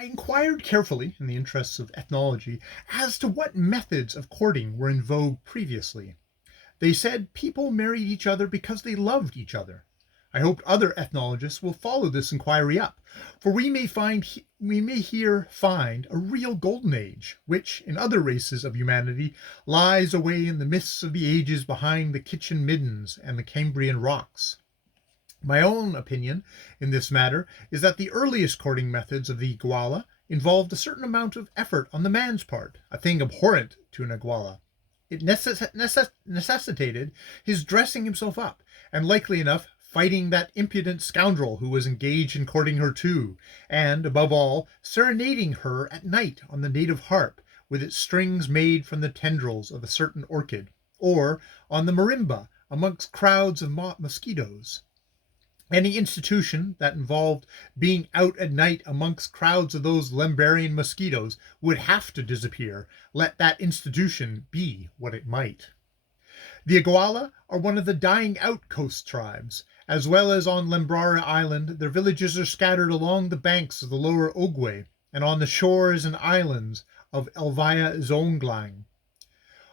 I inquired carefully, in the interests of ethnology, as to what methods of courting were in vogue previously. They said people married each other because they loved each other. I hoped other ethnologists will follow this inquiry up, for we may here find a real golden age, which, in other races of humanity, lies away in the mists of the ages behind the Kitchen Middens and the Cambrian rocks. My own opinion in this matter is that the earliest courting methods of the Iguala involved a certain amount of effort on the man's part, a thing abhorrent to an Iguala. It necessitated his dressing himself up, and likely enough fighting that impudent scoundrel who was engaged in courting her too, and, above all, serenading her at night on the native harp, with its strings made from the tendrils of a certain orchid, or on the marimba amongst crowds of mosquitoes. Any institution that involved being out at night amongst crowds of those Lmbrn mosquitoes would have to disappear, let that institution be what it might. The Iguala are one of the dying out coast tribes. As well as on Lmbrn Island, their villages are scattered along the banks of the lower Ogwe and on the shores and islands of Elvia Zonglang.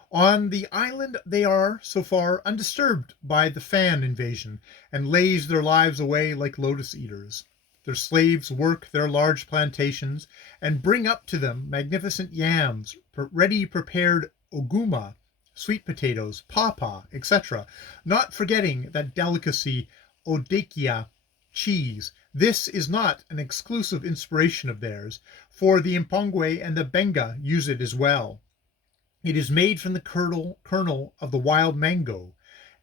On the island they are, so far, undisturbed by the Fan invasion, and laze their lives away like lotus eaters. Their slaves work their large plantations, and bring up to them magnificent yams, ready prepared oguma, sweet potatoes, pawpaw, etc., not forgetting that delicacy odekia, cheese. This is not an exclusive inspiration of theirs, for the Mpongwe and the Benga use it as well. It is made from the kernel of the wild mango,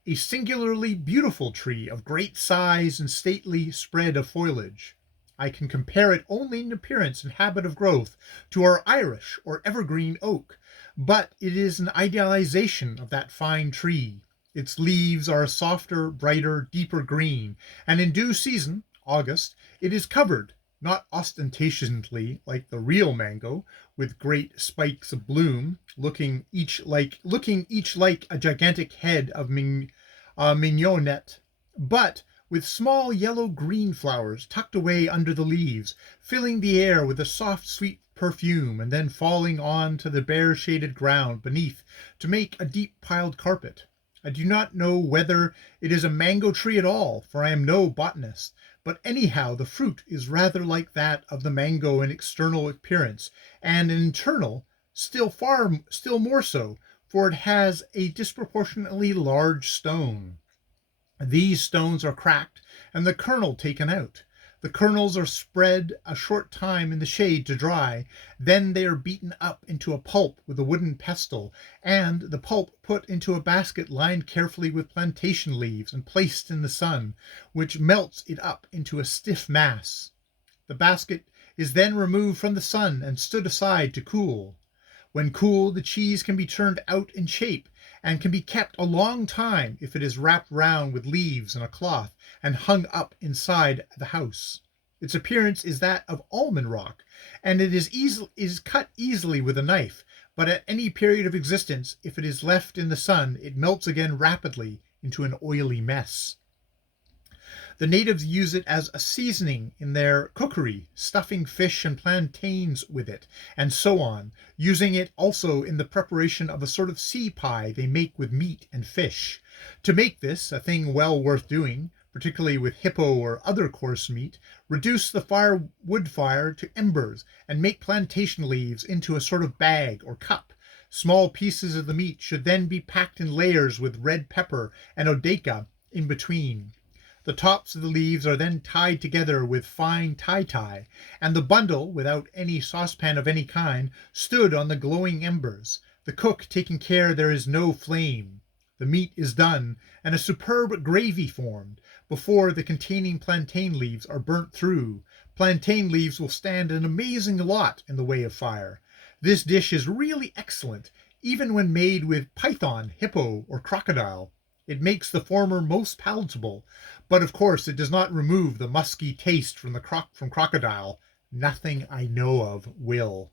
a singularly beautiful tree of great size and stately spread of foliage. I can compare it only in appearance and habit of growth to our Irish or evergreen oak, but it is an idealization of that fine tree. Its leaves are a softer, brighter, deeper green, and in due season, August, it is covered, not ostentatiously like the real mango, with great spikes of bloom, looking each like a gigantic head of mignonette, but with small yellow-green flowers tucked away under the leaves, filling the air with a soft, sweet perfume, and then falling on to the bare shaded ground beneath to make a deep piled carpet. I do not know whether it is a mango tree at all, for I am no botanist, but anyhow the fruit is rather like that of the mango in external appearance, and in internal still more so, for it has a disproportionately large stone. These stones are cracked and the kernel taken out. The kernels are spread a short time in the shade to dry, then they are beaten up into a pulp with a wooden pestle, and the pulp put into a basket lined carefully with plantain leaves and placed in the sun, which melts it up into a stiff mass. The basket is then removed from the sun and stood aside to cool. When cool, the cheese can be turned out in shape, and can be kept a long time if it is wrapped round with leaves and a cloth, and hung up inside the house. Its appearance is that of almond rock, and it is cut easily with a knife, but at any period of existence, if it is left in the sun, it melts again rapidly into an oily mess. The natives use it as a seasoning in their cookery, stuffing fish and plantains with it, and so on, using it also in the preparation of a sort of sea pie they make with meat and fish. To make this, a thing well worth doing, particularly with hippo or other coarse meat, reduce the wood fire to embers, and make plantain leaves into a sort of bag or cup. Small pieces of the meat should then be packed in layers with red pepper and odeika in between. The tops of the leaves are then tied together with fine tie, and the bundle, without any saucepan of any kind, stood on the glowing embers, the cook taking care there is no flame. The meat is done, and a superb gravy formed, before the containing plantain leaves are burnt through. Plantain leaves will stand an amazing lot in the way of fire. This dish is really excellent, even when made with python, hippo, or crocodile. It makes the former most palatable, but of course it does not remove the musky taste from crocodile. Nothing I know of will.